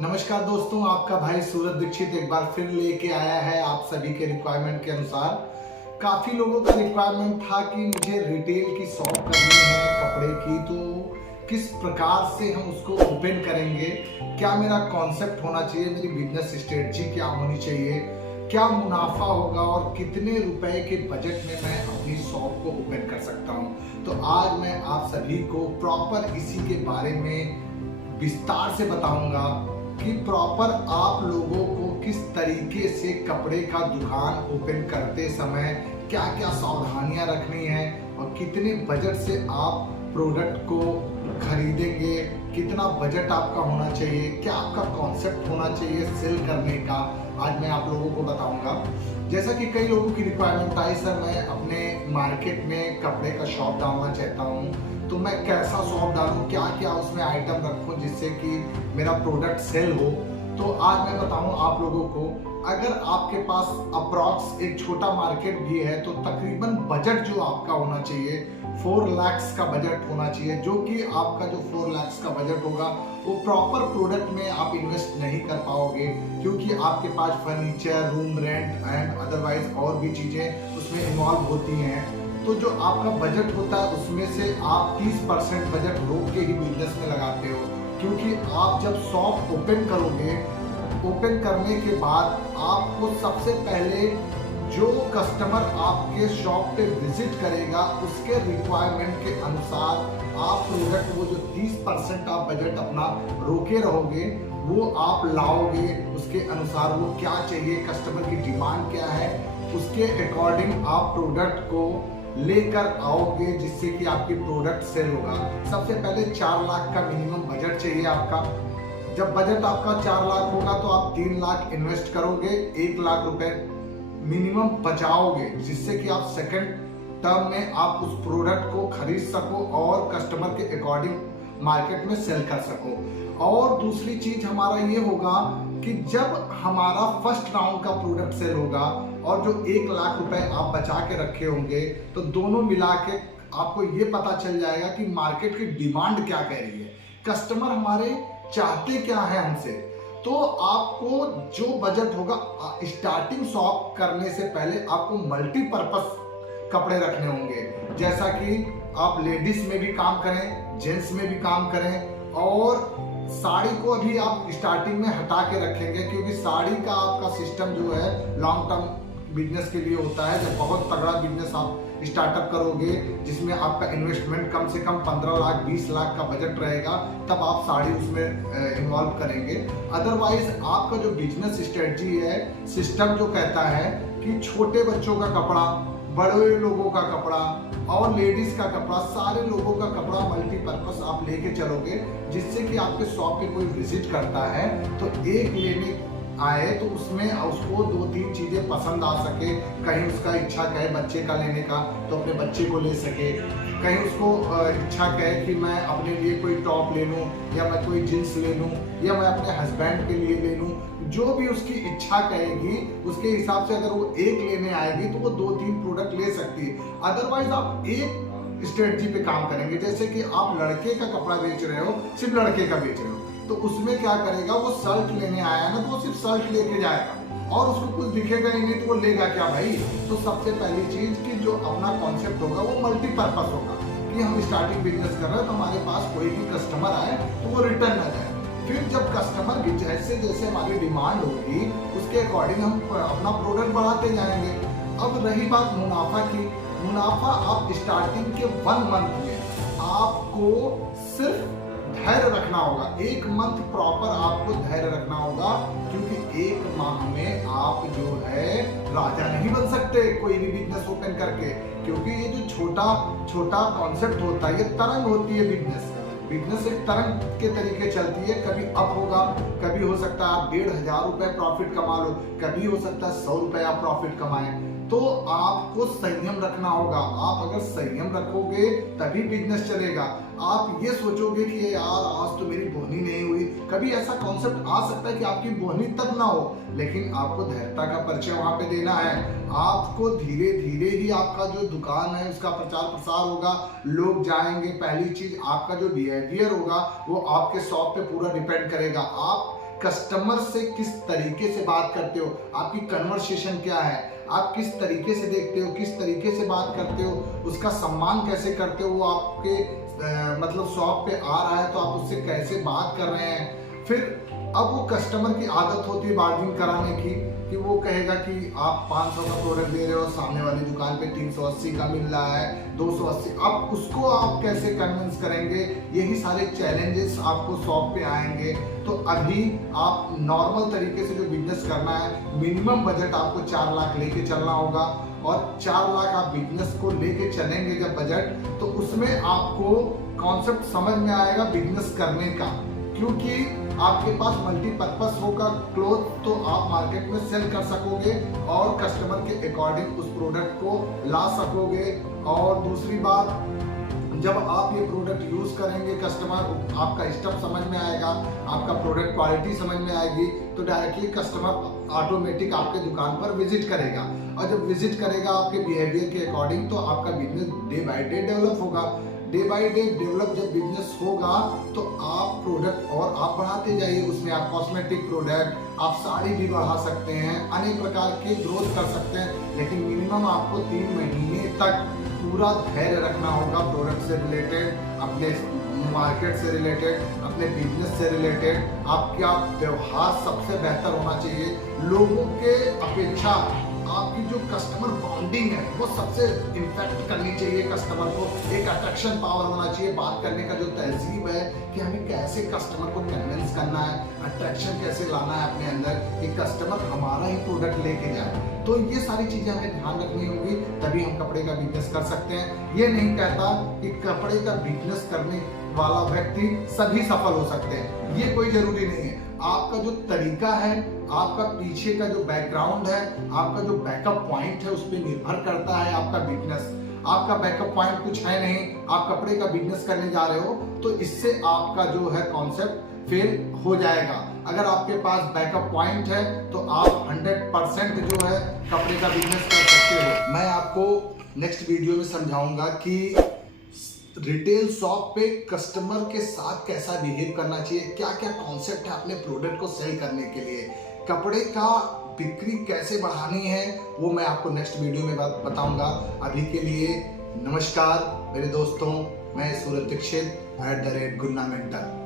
नमस्कार दोस्तों, आपका भाई सूरज दीक्षित एक बार फिर लेके आया है आप सभी के रिक्वायरमेंट के अनुसार। काफ़ी लोगों का रिक्वायरमेंट था कि मुझे रिटेल की शॉप करनी है कपड़े की, तो किस प्रकार से हम उसको ओपन करेंगे, क्या मेरा कॉन्सेप्ट होना चाहिए, मेरी बिजनेस स्ट्रेटजी क्या होनी चाहिए, क्या मुनाफा होगा और कितने रुपए के बजट में मैं अपनी शॉप को ओपन कर सकता हूँ। तो आज मैं आप सभी को प्रॉपर इसी के बारे में विस्तार से बताऊंगा कि प्रॉपर आप लोगों को किस तरीके से कपड़े का दुकान ओपन करते समय क्या क्या सावधानियां रखनी है और कितने बजट से आप प्रोडक्ट को खरीदेंगे, कितना बजट आपका होना चाहिए, क्या आपका कॉन्सेप्ट होना चाहिए सेल करने का, आज मैं आप लोगों को बताऊंगा। जैसा कि कई लोगों की रिक्वायरमेंट आई, सर मैं अपने मार्केट में कपड़े का शॉप डालना चाहता हूँ, तो मैं कैसा शॉप डालूं, क्या क्या उसमें आइटम रखूं जिससे कि मेरा प्रोडक्ट सेल हो। तो आज मैं बताऊं आप लोगों को, अगर आपके पास अप्रॉक्स एक छोटा मार्केट भी है तो तकरीबन बजट जो आपका होना चाहिए 4 लाख का बजट होना चाहिए, जो कि आपका जो 4 लाख का बजट होगा वो प्रॉपर प्रोडक्ट में आप इन्वेस्ट नहीं कर पाओगे, क्योंकि आपके पास furniture, room rent and otherwise और भी चीज़ें उसमें इन्वॉल्व होती हैं। तो जो आपका बजट होता है उसमें से आप 30% बजट रोक के ही बिजनेस में लगाते हो, क्योंकि आप जब शॉप ओपन करोगे, ओपन करने के बाद आपको सबसे पहले जो कस्टमर आपके शॉप पे विजिट करेगा उसके रिक्वायरमेंट के अनुसार आप प्रोडक्ट, वो जो 30% आप बजट अपना रोके रहोगे वो आप लाओगे। उसके अनुसार वो क्या चाहिए, कस्टमर की डिमांड क्या है, उसके अकॉर्डिंग आप प्रोडक्ट को लेकर आओगे जिससे कि आपकी प्रोडक्ट सेल होगा। सबसे पहले 4 लाख का मिनिमम बजट चाहिए आपका। जब बजट आपका 4 लाख होगा तो आप 3 लाख इन्वेस्ट करोगे, 1 लाख रुपए मिनिमम बचाओगे, जिससे कि आप सेकंड टर्म में आप उस प्रोडक्ट को खरीद सको और कस्टमर के अकॉर्डिंग मार्केट में सेल कर सको। और दूसरी चीज हमारा ये होगा कि जब हमारा फर्स्ट राउंड का प्रोडक्ट सेल होगा और जो 1 लाख रुपए आप बचा के रखे होंगे, तो दोनों मिला के आपको ये पता चल जाएगा कि मार्केट की डिमांड क्या कह रही है, कस्टमर हमारे चाहते क्या है हमसे। तो आपको जो बजट होगा, स्टार्टिंग शॉप करने से पहले आपको मल्टीपर्पस कपड़े रखने होंगे, जैसा कि आप लेडीज में भी काम करें, जेंट्स में भी काम करें, और साड़ी को अभी आप स्टार्टिंग में हटा के रखेंगे, क्योंकि साड़ी का आपका सिस्टम जो है लॉन्ग टर्म बिजनेस के लिए होता है। जब बहुत तगड़ा बिजनेस आप स्टार्टअप करोगे जिसमें आपका इन्वेस्टमेंट कम से कम 15 लाख 20 लाख का बजट रहेगा, तब आप साड़ी उसमें इन्वॉल्व करेंगे। अदरवाइज आपका जो बिजनेस स्ट्रेटजी है, सिस्टम जो कहता है कि छोटे बच्चों का कपड़ा, बड़े लोगों का कपड़ा और लेडीज का कपड़ा, सारे लोगों का कपड़ा मल्टीपर्पस आप लेके चलोगे, जिससे कि आपके शॉप पे कोई विजिट करता है तो एक लेने आए तो उसमें उसको 2-3 चीजें पसंद आ सके। कहीं उसका इच्छा कहे बच्चे का लेने का तो अपने बच्चे को ले सके, कहीं उसको इच्छा कहे कि मैं अपने लिए कोई टॉप ले लूं, या मैं कोई जींस ले लूं, या मैं अपने हस्बैंड के लिए ले लूं, जो भी उसकी इच्छा कहेगी उसके हिसाब से अगर वो एक लेने आएगी तो वो 2-3 प्रोडक्ट ले सकती है। अदरवाइज आप एक स्ट्रेटजी पे काम करेंगे, जैसे कि आप लड़के का कपड़ा बेच रहे हो, सिर्फ लड़के का बेच रहे हो, तो उसमें क्या करेगा, वो शर्ट लेने आया ना तो वो सिर्फ शर्ट लेके जाएगा और उसको कुछ दिखेगा ही नहीं, तो वो लेगा क्या भाई। तो सबसे पहली चीज कि जो अपना कॉन्सेप्ट होगा वो मल्टीपर्पस होगा, कि हम स्टार्टिंग बिजनेस कर रहे हैं तो हमारे पास कोई भी कस्टमर आए तो वो रिटर्न ना जाए। फिर जब कस्टमर की जैसे जैसे हमारी डिमांड होगी उसके अकॉर्डिंग हम अपना प्रोडक्ट बढ़ाते जाएंगे। अब रही बात मुनाफा की, मुनाफा आप स्टार्टिंग के 1 मंथ में आपको सिर्फ धैर्य रखना होगा। 1 मंथ प्रॉपर आपको धैर्य रखना होगा, क्योंकि 1 माह में आप जो है राजा नहीं बन सकते कोई भी बिजनेस ओपन करके, क्योंकि ये जो छोटा छोटा कॉन्सेप्ट होता है, ये तरंग होती है बिजनेस। बिजनेस एक तरंग के तरीके चलती है, कभी अप होगा, कभी हो सकता है आप 1500 रुपए प्रॉफिट कमा लो, कभी हो सकता है 100 रुपए आप प्रॉफिट कमाएं। तो आपको संयम रखना होगा। आप अगर संयम रखोगे तभी बिजनेस चलेगा। आप ये सोचोगे कि यार आज तो मेरी बोनी नहीं हुई, कभी ऐसा कॉन्सेप्ट आ सकता है कि आपकी बोनी तक ना हो, लेकिन आपको धैर्यता का परिचय वहां पे देना है। आपको धीरे धीरे ही आपका जो दुकान है उसका प्रचार प्रसार होगा, लोग जाएंगे। पहली चीज आपका जो बिहेवियर होगा वो आपके शॉप पे पूरा डिपेंड करेगा। आप कस्टमर से किस तरीके से बात करते हो, आपकी कन्वर्सेशन क्या है, आप किस तरीके से देखते हो, किस तरीके से बात करते हो, उसका सम्मान कैसे करते हो, वो आपके मतलब शॉप पे आ रहा है तो आप उससे कैसे बात कर रहे हैं। फिर अब वो कस्टमर की आदत होती है बार्गेनिंग कराने की, कि वो कहेगा कि आप 500 का प्रोडक्ट दे रहे हो, सामने वाली दुकान पे 380 का मिल रहा है, 280। अब उसको आप कैसे कन्विंस करेंगे, यही सारे चैलेंजेस आपको शॉप पे आएंगे। तो अभी आप नॉर्मल तरीके से जो बिजनेस करना है, मिनिमम बजट आपको 4 लाख लेके चलना होगा, और 4 लाख आप बिजनेस को लेके चलेंगे जब बजट, तो उसमें आपको कॉन्सेप्ट समझ में आएगा बिजनेस करने का, क्योंकि आपके पास मल्टीपर्पस होगा क्लोथ, तो आप मार्केट में सेल कर सकोगे और कस्टमर के अकॉर्डिंग उस प्रोडक्ट को ला सकोगे। और दूसरी बात, जब आप ये प्रोडक्ट यूज करेंगे, कस्टमर आपका स्टफ समझ में आएगा, आपका प्रोडक्ट क्वालिटी समझ में आएगी, तो डायरेक्टली कस्टमर ऑटोमेटिक आपके दुकान पर विजिट करेगा, और जब विजिट करेगा आपके बिहेवियर के अकॉर्डिंग, तो आपका business day by day develop होगा। डे बाय डे डेवलप जब बिजनेस होगा तो आप प्रोडक्ट और आप बढ़ाते जाइए, उसमें आप कॉस्मेटिक प्रोडक्ट, आप साड़ी भी बढ़ा सकते हैं, अनेक प्रकार के ग्रोथ कर सकते हैं, लेकिन मिनिमम आपको 3 महीने तक पूरा धैर्य रखना होगा प्रोडक्ट से रिलेटेड, अपने मार्केट से रिलेटेड, अपने बिजनेस से रिलेटेड। आपका व्यवहार सबसे बेहतर होना चाहिए, लोगों के अपेक्षा आपकी जो कस्टमर बॉन्डिंग है वो सबसे इम्पैक्ट करनी चाहिए कस्टमर को, एक अट्रैक्शन पावर होना चाहिए, बात करने का जो तहजीब है कि हमें कैसे कस्टमर को कन्विंस करना है, अट्रैक्शन कैसे लाना है अपने अंदर कि कस्टमर हमारा ही प्रोडक्ट लेके जाए। तो ये सारी चीजें हमें ध्यान रखनी होगी, तभी हम कपड़े का बिजनेस कर सकते हैं। ये नहीं कहता कि कपड़े का बिजनेस करने वाला व्यक्ति सभी सफल हो सकते हैं, ये कोई जरूरी नहीं है। आपका जो तरीका है, आपका पीछे का जो बैकग्राउंड है, आपका जो बैकअप पॉइंट है, उस पर निर्भर करता है आपका बिजनेस। आपका बैकअप पॉइंट कुछ है नहीं, आप कपड़े का बिजनेस करने जा रहे हो, तो इससे आपका जो है कॉन्सेप्ट फेल हो जाएगा। अगर आपके पास बैकअप पॉइंट है तो आप 100% जो है कपड़े का बिजनेस कर सकते हो। मैं आपको नेक्स्ट वीडियो में समझाऊंगा कि रिटेल शॉप पे कस्टमर के साथ कैसा बिहेव करना चाहिए, क्या क्या कॉन्सेप्ट है अपने प्रोडक्ट को सेल करने के लिए, कपड़े का बिक्री कैसे बढ़ानी है, वो मैं आपको नेक्स्ट वीडियो में बताऊंगा। अभी के लिए नमस्कार मेरे दोस्तों, मैं सूरज दीक्षित @गुन्ना मेंटर।